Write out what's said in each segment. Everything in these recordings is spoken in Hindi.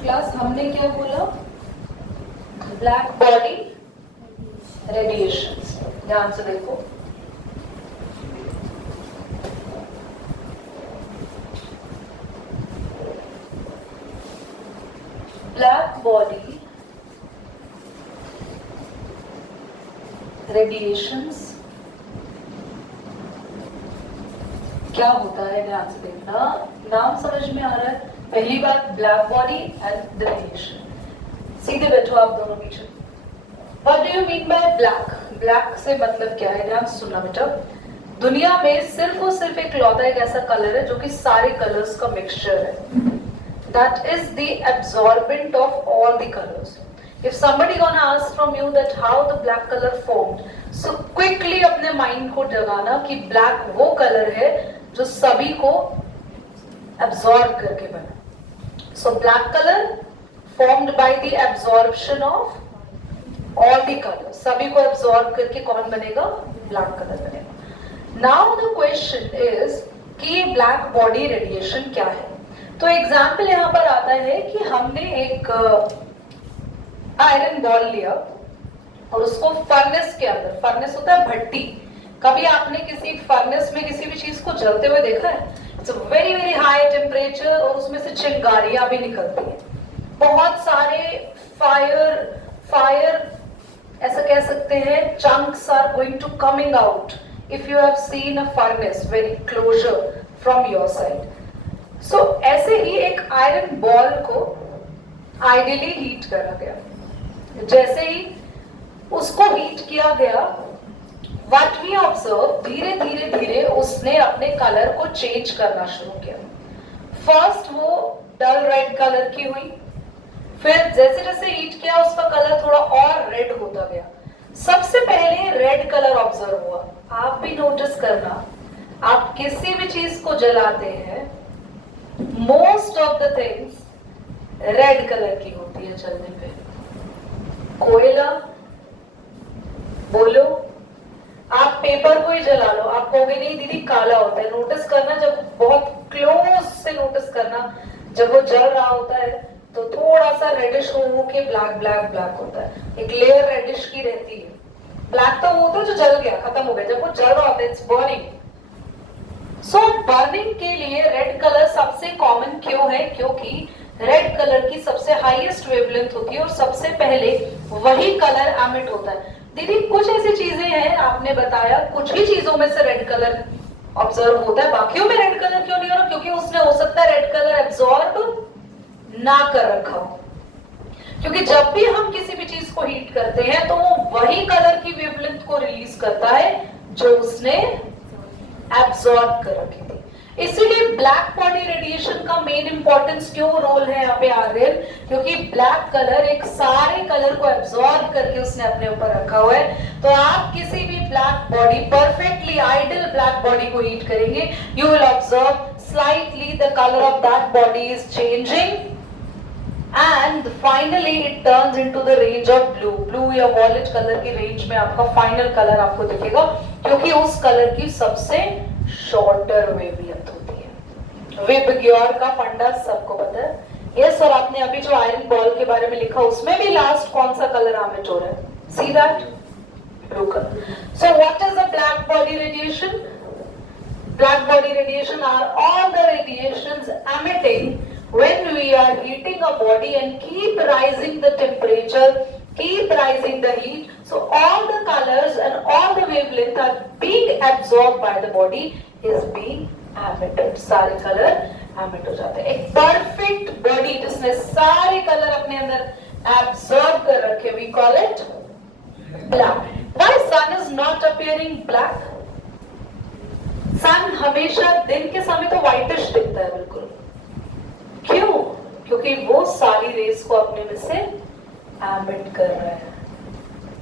क्लास हमने क्या बोला? Black body radiations. ध्यान से देखो, ब्लैक बॉडी रेडिएशंस क्या होता है? ध्यान से देखना, नाम समझ में आ रहा है? पहली बात, ब्लैक बॉडी एंड रेडिएशन। सीधे बैठो आप दोनों पीछे। What do you mean by black? Black से मतलब क्या है? ध्यान से सुनना बेटा। दुनिया में सिर्फ और सिर्फ एक लौता एक ऐसा कलर है जो कि सारे कलर्स का मिक्सचर है। That is the absorbent of all the colors. If somebody gonna ask from you that how the black color formed, so quickly अपने माइंड को जगाना कि ब्लैक वो कलर है जो सभी को absorb करके बना। So black color formed by the absorption of all the colors. सभी को absorb करके कौन बनेगा? ब्लैक कलर बनेगा। Now the question is कि ब्लैक बॉडी रेडिएशन क्या है? तो एग्जाम्पल यहाँ पर आता है कि हमने एक आयरन बॉल लिया और उसको फर्नेस के अंदर, फर्नेस होता है भट्टी, कभी आपने किसी फर्नेस में किसी भी चीज को जलते हुए देखा है? It's very very high temperature और उसमें से चिंगारियां भी निकलती हैं, बहुत सारे फायर ऐसा कह सकते हैं, chunks are going to coming out if you have seen a furnace very closer from your side. So ऐसे ही एक आयरन बॉल को आइडियली हीट करा गया। जैसे ही उसको हीट किया गया, व्हाट वी ऑब्जर्व, धीरे धीरे धीरे उसने अपने कलर को चेंज करना शुरू किया। फर्स्ट वो डल रेड कलर की हुई, फिर जैसे जैसे हीट किया उसका कलर थोड़ा और रेड होता गया। सबसे पहले रेड कलर ऑब्जर्व हुआ। आप भी नोटिस करना, आप किसी भी चीज को जलाते हैं, most of the things red colour की होती है जलने पे। कोयला बोलो, आप पेपर को ही जला लो, आप कहोगे नहीं दीदी काला होता है। नोटिस करना, जब बहुत क्लोज से नोटिस करना, जब वो जल रहा होता है तो थोड़ा सा रेडिश हो के ब्लैक ब्लैक ब्लैक होता है, एक लेयर रेडिश की रहती है। ब्लैक तो वो होता है जो जल गया, खत्म हो गया। जब वो जल रहा होता है, इट्स बर्निंग। सो बर्निंग के लिए रेड कलर सबसे कॉमन क्यों है? क्योंकि रेड कलर की सबसे हाईएस्ट वेवलेंथ होती है और सबसे पहले वही कलर एमिट होता है। दीदी कुछ ऐसी चीजें हैं, आपने बताया कुछ ही चीजों में से रेड कलर ऑब्जर्व होता है, बाकियों में रेड कलर क्यों नहीं हो रहा? क्योंकि उसने हो सकता है रेड कलर एब्जॉर्ब ना कर रखा हो। क्योंकि जब भी हम किसी भी चीज को हीट करते हैं तो वो वही कलर की वेवलेंथ को रिलीज करता है जो उसने एब्जॉर्ब कर रखी थी। इसीलिए ब्लैक बॉडी रेडिएशन का मेन इंपॉर्टेंस क्यों रोल है यहाँ पे आ रहे हैं? क्योंकि ब्लैक कलर एक सारे कलर को एब्जॉर्ब करके उसने अपने ऊपर रखा हुआ है। तो आप किसी भी black body, perfectly ideal black body को हीट करेंगे, you will observe slightly the colour of that body is changing and finally it turns into the range of blue या वॉलेट कलर की रेंज में आपका फाइनल कलर आपको दिखेगा, क्योंकि उस कलर की सबसे शॉर्टर वेवलेंथ होती है। विबग्योर का फंडा सबको पता है। यस सर, आपने अभी जो आयरन बॉल के बारे में लिखा उसमें भी लास्ट कौन सा कलर एमिट हो रहा है? See that, blue colour. So what is the black body radiation? Black body radiation are all the radiations emitting when we are heating a body and keep rising the temperature, keep rising the heat. So all the colors and all the wavelength are being absorbed by the body, is being emitted. सारे कलर emit हो जाते हैं। एक perfect body जिसने सारे कलर अपने अंदर absorb कर रखे, we call it black. Why sun is not appearing black? सन हमेशा दिन के समय तो व्हाइटिश दिखता है बिल्कुल। क्यों? क्योंकि वो सारी रेस को अपने में से एमिट कर रहा है।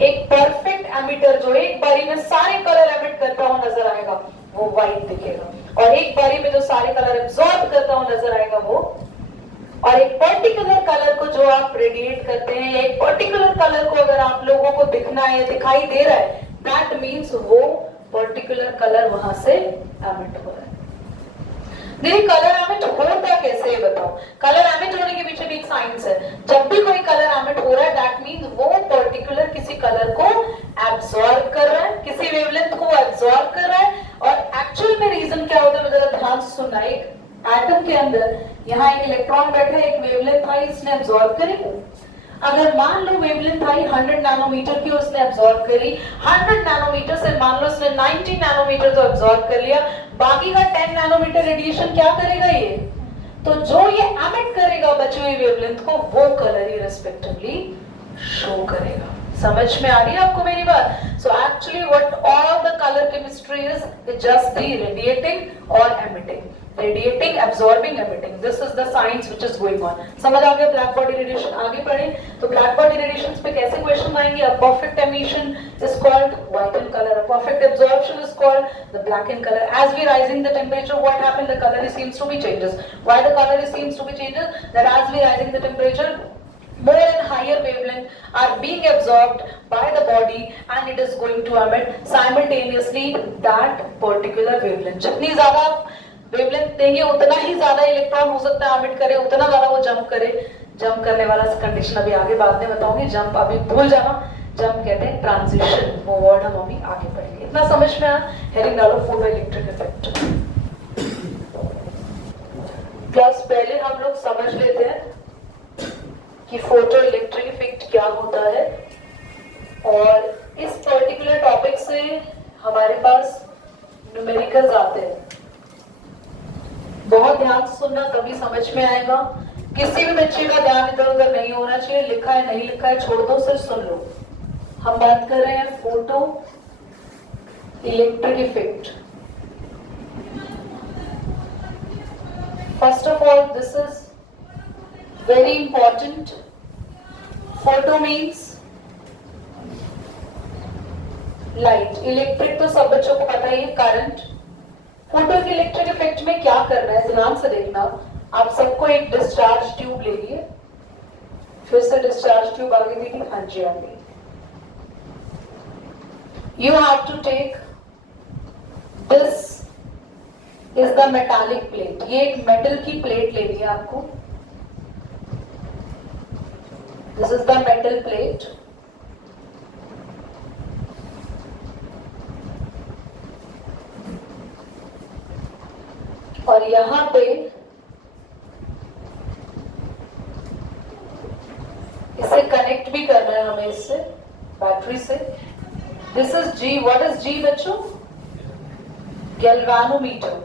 एक परफेक्ट एमिटर जो एक बारी में सारे कलर एमिट करता हुआ नजर आएगा वो व्हाइट दिखेगा, और एक बारी में जो सारे कलर एब्जॉर्ब करता हुआ नजर आएगा वो, और एक पर्टिकुलर कलर को जो आप रेडिएट करते हैं, एक पर्टिकुलर कलर को अगर आप लोगों को दिखना है, दिखाई दे रहा है, दैट मीन्स वो पर्टिकुलर कलर वहां से एमिट हो रहा है। दीदी कलर एमिट होता कैसे है बताओ। कलर एमिट होने के पीछे भी एक साइंस है। जब भी कोई कलर एमिट हो रहा है दैट मींस वो पर्टिकुलर किसी कलर को एब्सॉर्ब कर रहा है, किसी वेवलेंथ को एब्सॉर्ब कर रहा है। और एक्चुअल में रीजन क्या होता है जरा ध्यान से सुनना। एक एटम के अंदर यहाँ एक इलेक्ट्रॉन बैठा है, एक वेवलेंथ आई, इसने एब्सॉर्ब करी। अगर मान लो वेवलेंथ आई 100 नैनोमीटर की, उसने एब्सॉर्ब करी 100 नैनोमीटर से, मान लो उसने 90 नैनोमीटर तो एब्सॉर्ब कर लिया, बाकी का 10 नैनोमीटर रेडिएशन क्या करेगा ये, तो जो ये एमिट करेगा बची हुई वेवलेंथ को वो कलर ही रेस्पेक्टिवली शो करेगा। समझ में आ रही है आपको मेरी बात? So actually what all the colour chemistry is just the radiating और emitting, radiating, absorbing, emitting. This is the science which is going on. समझ आ गया ब्लैक बॉडी रेडिएशन? आगे पढ़े तो ब्लैक बॉडी रेडिएशन पे कैसे क्वेश्चन आएंगे। A perfect emission is called white in colour, a perfect absorption is called the black in colour. As we rising the temperature what happened, the colour seems to be changes. Why the colour seems to be changes, that as we rising the temperature more and higher wavelength are being absorbed by the body and it is going to emit simultaneously that particular wavelength. जितनी ज्यादा wavelength देंगे उतना ही ज्यादा इलेक्ट्रॉन हो सकता है emit करे, उतना ज्यादा वो जंप करे। जंप करने वाला कंडीशन अभी आगे बाद में बताऊंगी, जंप अभी भूल जाना। जंप कहते हैं ट्रांजिशन, वो वर्ड हम अभी आगे पढ़ेंगे। इतना समझ में आया? हेडिंग डालो फोटो इलेक्ट्रिक इफेक्ट। प्लस पहले हम लोग समझ लेते हैं कि फोटो इलेक्ट्रिक इफेक्ट क्या होता है, और इस पर्टिकुलर टॉपिक से हमारे पास न्यूमेरिकल्स आते हैं। बहुत ध्यान से सुनना तभी समझ में आएगा। किसी भी बच्चे का ध्यान इधर उधर नहीं होना चाहिए, लिखा है नहीं लिखा है छोड़ दो, सिर्फ सुन लो। हम बात कर रहे हैं photo electric effect. First of all this is very important. Photo means light, electric तो सब बच्चों को पता ही है, करंट। फोटो के इलेक्ट्रिक इफेक्ट में क्या करना है ध्यान से देखना। आप सबको एक डिस्चार्ज ट्यूब ले लिए, फिर से डिस्चार्ज ट्यूब आगे दीदी, हाँ जी आगे। You have to take this is the metallic plate, ये एक मेटल की प्लेट लेनी है आपको। This is the metal plate. और यहां पे इसे कनेक्ट भी करना है हमें इससे, बैटरी से। This is G. What is G बच्चों? Galvanometer.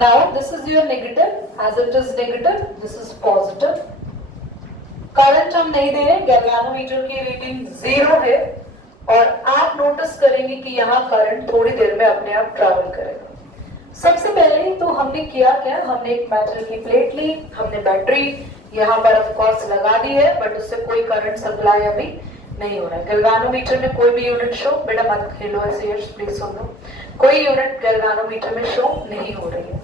Now this is your negative, as it is negative, this is positive. Current हम नहीं दे रहे, गैल्वानोमीटर की रीडिंग 0 है, और आप नोटिस करेंगे कि यहाँ करंट थोड़ी देर में अपने आप ट्रैवल करेगा। सबसे पहले तो हमने किया क्या, हमने एक मेटल की प्लेट ली, हमने बैटरी यहाँ पर ऑफ कोर्स लगा दी है, बट उससे कोई करंट सप्लाई अभी नहीं हो रहा है। गैल्वानोमीटर में कोई भी यूनिट शो, बेटा मत खेलो ऐसे, प्लीज सुन लो, कोई यूनिट गैल्वानोमीटर में शो नहीं हो रही है।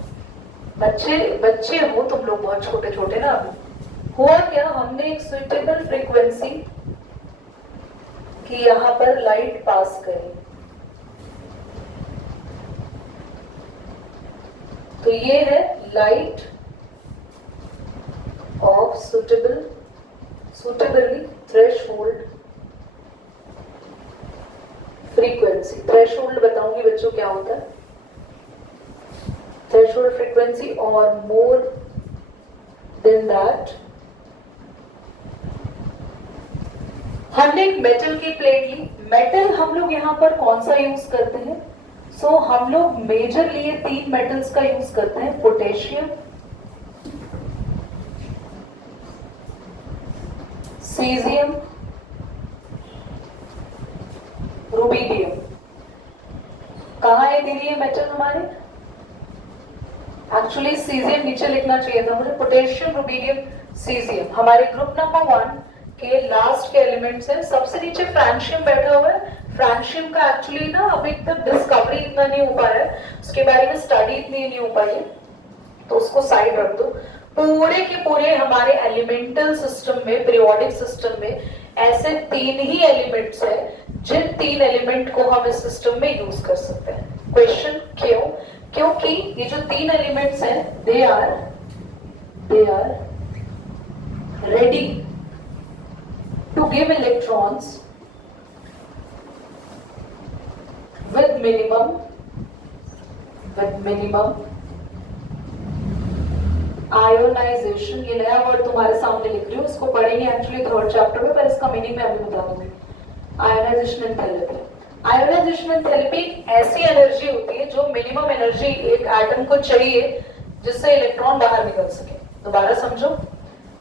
बच्चे हो तुम लोग, बहुत छोटे छोटे ना। अभी हुआ क्या, हमने एक सुइटेबल फ्रीक्वेंसी की यहां पर लाइट पास करी, तो ये है light of suitably threshold frequency. Threshold बताऊंगी बच्चों क्या होता है, थ्रेशोल्ड फ्रीक्वेंसी, और मोर देन दैट। हमने एक मेटल की प्लेट ली। मेटल हम लोग यहाँ पर कौन सा यूज करते हैं, सो हम लोग मेजरली ये 3 मेटल्स का यूज करते हैं, पोटेशियम, सीजियम, रुबीडियम। कहाँ है दीदी ये मेटल हमारे, एक्चुअली सीजियम नीचे लिखना चाहिए था मुझे, पोटेशियम, रुबीडियम, सीजियम हमारे ग्रुप नंबर 1 के लास्ट के एलिमेंट्स हैं। सबसे नीचे फ्रांशियम बैठा हुआ है। फ्रांशियम का एक्चुअली ना अभी तक डिस्कवरी इतना नहीं हो पाया है, उसके बारे में स्टडी इतनी नहीं हो पाई है, तो उसको साइड रख दो। पूरे के पूरे हमारे एलिमेंटल सिस्टम में, पीरियोडिक सिस्टम में ऐसे 3 ही एलिमेंट्स हैं जिन 3 एलिमेंट को हम इस सिस्टम में यूज कर सकते हैं। क्वेश्चन क्यों? क्योंकि ये जो तीन एलिमेंट्स हैं they are ready to give electrons with minimum ionization. ये नया वर्ड तुम्हारे सामने लिख रही हूँ, इसको पढ़ेंगे एक्चुअली थर्ड चैप्टर में, पर इसका मीनिंग मैं अभी बता दूंगी। आयोनाइजेशन एंथैल्पी, आयोनाइजेशन एंथैल्पी ऐसी एनर्जी होती है जो मिनिमम एनर्जी एक एटम को चाहिए जिससे इलेक्ट्रॉन बाहर निकल सके। दोबारा समझो,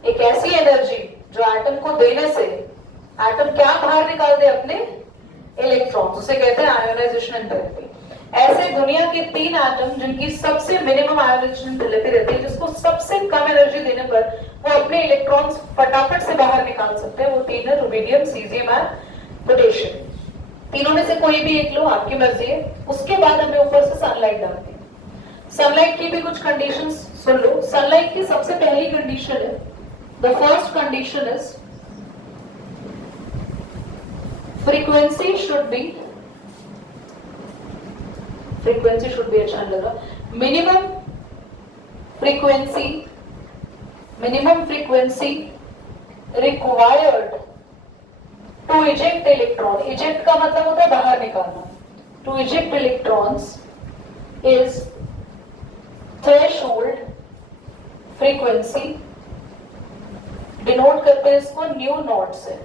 एक ऐसी एनर्जी जो एटम को देने से एटम क्या बाहर निकाल दे, अपने इलेक्ट्रॉन, उसे कहते हैं आयोनाइजेशन एंथैल्पी। ऐसे दुनिया के तीन एटम जिनकी सबसे मिनिमम आयोनाइजेशन एंथैल्पी रहती है, जिसको सबसे कम एनर्जी देने पर वो अपने इलेक्ट्रॉन्स फटाफट से बाहर निकाल सकते हैं, वो तीन है रुबिडियम, सीजियम और पोटेशियम। तीनों में से कोई भी एक लो, आपकी मर्जी है। उसके बाद हमें ऊपर से सनलाइट डालते हैं। सनलाइट की भी कुछ कंडीशंस सुन लो। सनलाइट की सबसे पहली कंडीशन है, the first condition is frequency should be अच्छा लगा, minimum frequency required to eject electron, eject का मतलब होता है बाहर निकालना, to eject electrons is threshold frequency, denote करते हैं इसको न्यू नॉट से।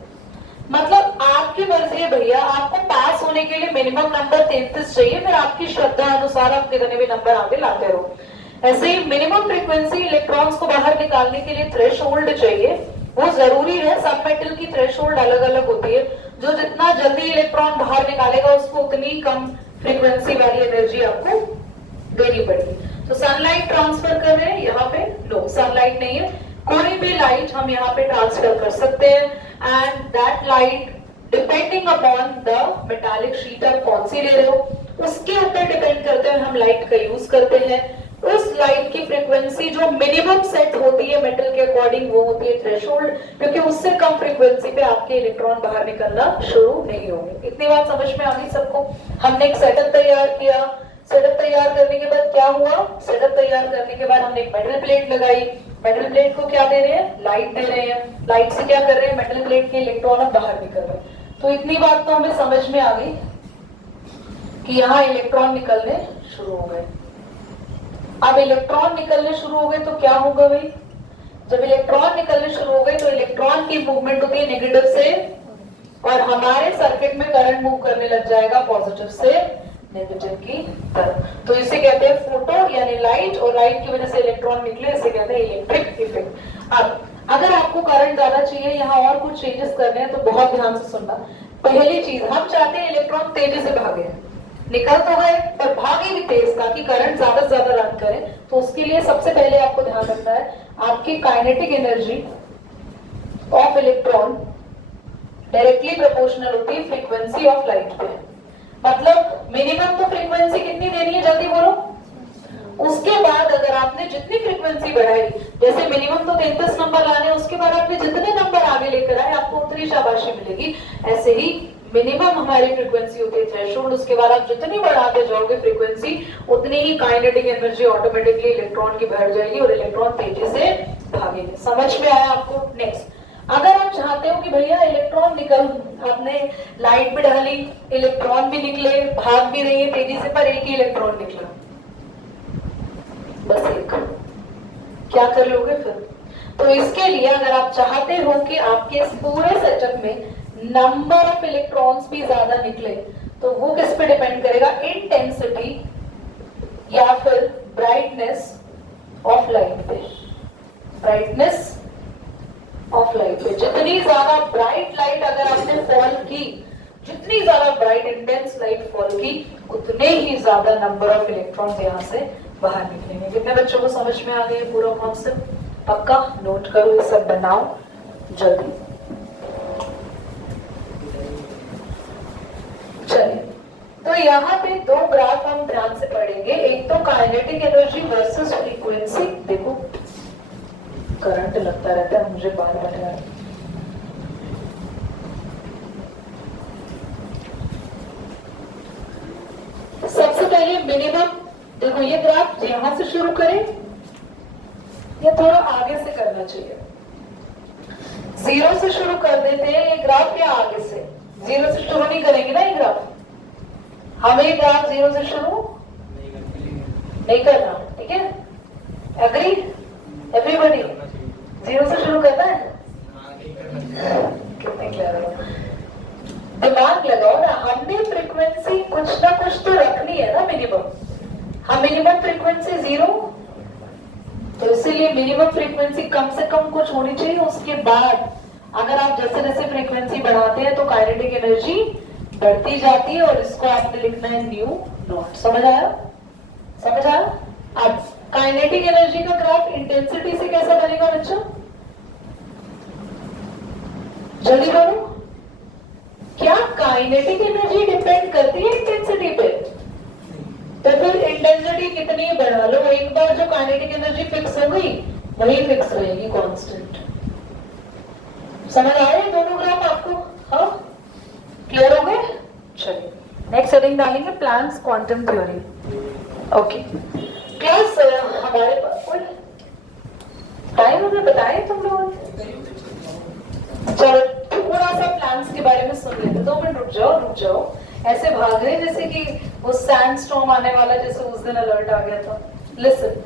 मतलब आपकी मर्जी है भैया, आपको पास होने के लिए मिनिमम नंबर 33 चाहिए, फिर आपकी श्रद्धा अनुसार आप कितने भी नंबर आगे लाते रहो। ऐसे ही मिनिमम फ्रीक्वेंसी इलेक्ट्रॉन्स को बाहर निकालने के लिए थ्रेशोल्ड चाहिए, वो जरूरी है। सब मेटल की थ्रेशोल्ड अलग अलग होती है, जो जितना जल्दी इलेक्ट्रॉन बाहर निकालेगा उसको उतनी कम फ्रीक्वेंसी वाली एनर्जी आपको देनी पड़ेगी। तो सनलाइट ट्रांसफर कर रहे हैं यहाँ पे, नो सनलाइट नहीं है, कोई भी लाइट हम यहाँ पे ट्रांसफर कर सकते हैं, and that light depending upon the metallic sheet आप कौन सी ले रहे हो उसके ऊपर डिपेंड करते हुए हम लाइट का यूज करते हैं। उस लाइट की फ्रीक्वेंसी जो मिनिमम सेट होती है मेटल के अकॉर्डिंग, वो होती है थ्रेशोल्ड, क्योंकि उससे कम फ्रीक्वेंसी पे आपके इलेक्ट्रॉन बाहर निकलना शुरू नहीं होंगे। इतनी बात समझ में आ गई सबको? हमने एक सेटअप तैयार किया, सेटअप तैयार करने के बाद क्या हुआ, सेटअप तैयार करने के बाद हमने एक मेटल प्लेट लगाई, मेटल प्लेट को क्या दे रहे हैं, लाइट दे रहे हैं, लाइट से क्या कर रहे हैं, मेटल प्लेट के इलेक्ट्रॉन बाहर निकल रहे हैं। तो इतनी बात तो हमें समझ में आ गई कि यहाँ इलेक्ट्रॉन निकलने शुरू हो गए। अब इलेक्ट्रॉन निकलने शुरू हो गए तो क्या होगा भाई, जब इलेक्ट्रॉन निकलने शुरू हो गए तो इलेक्ट्रॉन की मूवमेंट होती है नेगेटिव से, और हमारे सर्किट में करंट मूव करने लग जाएगा पॉजिटिव से नेगेटिव की तरफ। तो इसे कहते हैं फोटो यानी लाइट, और लाइट की वजह से इलेक्ट्रॉन निकले, इसे कहते हैं इलेक्ट्रिक इफेक्ट। अब अगर आपको करंट ज्यादा चाहिए, यहाँ और कुछ चेंजेस करने हैं तो बहुत ध्यान से सुनना। पहली चीज, हम चाहते हैं इलेक्ट्रॉन तेजी से भागे, निकल तो गए पर भागे भी तेज ताकि करंट ज्यादा से ज्यादा रन करे। तो उसके लिए सबसे पहले आपको ध्यान रखना है आपकी kinetic energy of electron directly proportional होती है फ्रीक्वेंसी ऑफ लाइट पे। मतलब मिनिमम तो फ्रीक्वेंसी कितनी देनी है, जल्दी बोलो। उसके बाद अगर आपने जितनी फ्रीक्वेंसी बढ़ाई, जैसे मिनिमम तो 33 नंबर लाने, उसके बाद आपने जितने नंबर आगे लेकर आए आपको उतनी शाबाशी मिलेगी। ऐसे ही मिनिमम हमारी फ्रीक्वेंसी होती है थ्रेशोल्ड, उसके बाद आप जितनी बढ़ाते जाओगे फ्रीक्वेंसी उतनी ही काइनेटिक एनर्जी ऑटोमेटिकली इलेक्ट्रॉन की बढ़ जाएगी और इलेक्ट्रॉन तेजी से भागेंगे। समझ में आया आपको? नेक्स्ट, अगर आप चाहते हो कि भैया इलेक्ट्रॉन निकल, आपने लाइट भी डाली, इलेक्ट्रॉन भी निकले, भाग भी रही है तेजी से, पर एक ही इलेक्ट्रॉन निकला, बस एक, क्या कर लोगे फिर? तो इसके लिए अगर आप चाहते हो कि आपके इस पूरे सेटअप में नंबर ऑफ इलेक्ट्रॉन्स भी ज्यादा निकले, तो वो किस पे डिपेंड करेगा, इंटेंसिटी या फिर ब्राइटनेस ऑफ लाइट पे। ब्राइटनेस ऑफ लाइट पे जितनी ज्यादा ब्राइट लाइट अगर आपने फॉल की, जितनी ज्यादा ब्राइट इंटेंस लाइट फॉल की, उतने ही ज्यादा नंबर ऑफ इलेक्ट्रॉन्स यहाँ से बाहर निकलेंगे। कितने बच्चों को समझ में आ गया पूरा कॉन्सेप्ट? पक्का नोट करो, ये सब बनाओ जल्दी। चलिए, तो यहाँ पे दो ग्राफ हम ध्यान से पढ़ेंगे। एक तो काइनेटिक एनर्जी वर्सेस फ्रीक्वेंसी। देखो करंट लगता रहता है मुझे बार बार यार। सबसे पहले मिनिमम, देखो ये ग्राफ यहां से शुरू करें या थोड़ा आगे से करना चाहिए? 0 से शुरू कर देते हैं ये ग्राफ या आगे से? 0 से शुरू नहीं करेंगे ना ये ग्राफ, हमें ये ग्राफ 0 से शुरू नहीं करना, ठीक है? Agree everybody? 0 से शुरू करना है? कितने क्लियर हो? दिमाग लगाओ ना, हमने फ्रीक्वेंसी कुछ ना कुछ तो रखनी है ना मिनिमम। हम मिनिमम फ्रीक्वेंसी 0, तो इसीलिए मिनिमम फ्रीक्वेंसी कम से कम कुछ होनी चाहिए। उसके बाद अगर आप जैसे जैसे फ्रीक्वेंसी बढ़ाते हैं तो काइनेटिक एनर्जी बढ़ती जाती है, और इसको आपने लिखना है न्यू नॉट। समझ आया? समझ आया? अब काइनेटिक एनर्जी का ग्राफ इंटेंसिटी से कैसा बनेगा बच्चों? जल्दी बोलो, क्या काइनेटिक एनर्जी डिपेंड करती है इंटेंसिटी पे? तो फिर इंटेंसिटी कितनी बढ़ा लो, एक बार जो काइनेटिक एनर्जी फिक्स हो गई वही फिक्स रहेगी, कांस्टेंट। समझ आ रहे हैं दोनों ग्राफ आपको? हाँ, क्लियर हो गए? चलिए नेक्स्ट हेडिंग डालेंगे, Planck's quantum theory. Okay class, हमारे पास कोई टाइम हमें बताए तुम लोग? चलो थोड़ा सा प्लैंक्स के बारे में सुन लेते। 2 मिनट रुक जाओ, ऐसे भाग रहे जैसे कि वो सैंडस्टॉर्म आने वाला, जैसे उस दिन अलर्ट आ गया था। लिसन,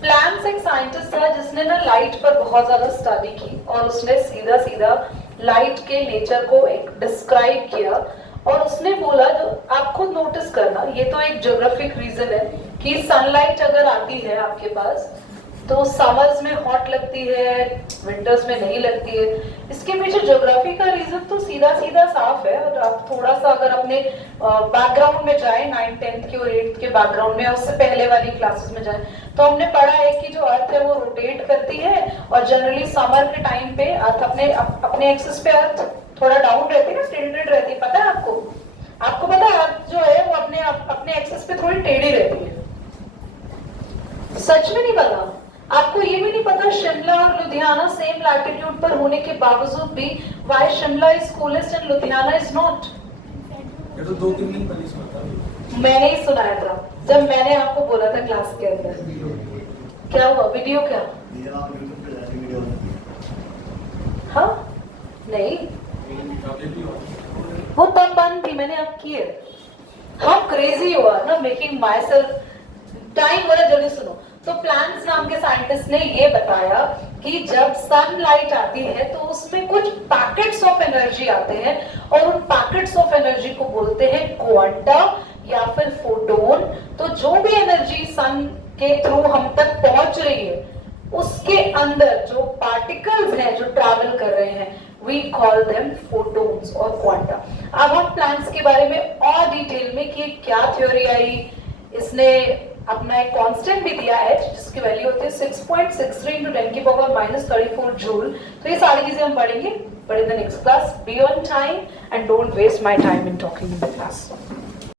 प्लैंक्स एक साइंटिस्ट था जिसने ना लाइट पर बहुत ज्यादा स्टडी की, और उसने सीधा सीधा लाइट के नेचर को एक डिस्क्राइब किया, और उसने बोला, जो आप खुद नोटिस करना, ये तो एक ज्योग्राफिक रीजन है कि सनलाइट अगर आती है आपके पास तो समर्स में हॉट लगती है, विंटर्स में नहीं लगती है। इसके पीछे ज्योग्राफी का रीजन तो सीधा सीधा साफ है। और आप थोड़ा सा अगर अपने बैकग्राउंड में जाए, 9th 10th के और 8th के बैकग्राउंड में, उससे पहले वाली क्लासेस में जाए, तो हमने पढ़ा है कि जो अर्थ है वो रोटेट करती है, और जनरली समर के टाइम पे अर्थ अपने एक्सिस पे अर्थ थोड़ा डाउन रहती है ना, टिल्टेड रहती है। पता है आपको? आपको पता है अर्थ जो है वो अपने एक्सिस पे थोड़ी टेढ़ी रहती है? सच में नहीं पता? आपको ये भी नहीं पता शिमला और लुधियाना सेम लैटिट्यूड पर होने के बावजूद भी why Shimla is coolest and Ludhiana is not? ये तो 2-3 दिन पहले सुना था। मैंने ही सुनाया था जब मैंने आपको बोला था क्लास के अंदर। क्या हुआ? वीडियो क्या? हाँ नहीं, वो तब बंद थी, मैंने अब की है। हाउ क्रेजी यू आर ना, मेकिंग माई सेल्फ टाइम। वाला जल्दी सुनो। तो प्लैंक्स नाम के साइंटिस्ट ने ये बताया कि जब सनलाइट आती है तो उसमें कुछ पैकेट्स ऑफ एनर्जी आते हैं, और उन पैकेट्स ऑफ एनर्जी को बोलते हैं क्वांटा या फिर फोटोन। तो जो भी एनर्जी सन के थ्रू हम तक पहुंच रही है, उसके अंदर जो पार्टिकल्स हैं जो ट्रैवल कर रहे हैं, we call them photons और क्वांटा। अब हम प्लैंक्स के बारे में और डिटेल में कि क्या थ्योरी आई, इसने अपना एक कांस्टेंट भी दिया h, जिसकी वैल्यू होती है 6.63 into 10 की पावर -34 जूल। तो ये सारी चीजें हम पढ़ेंगे, but in the next class, be on time and don't waste my time in talking in the class.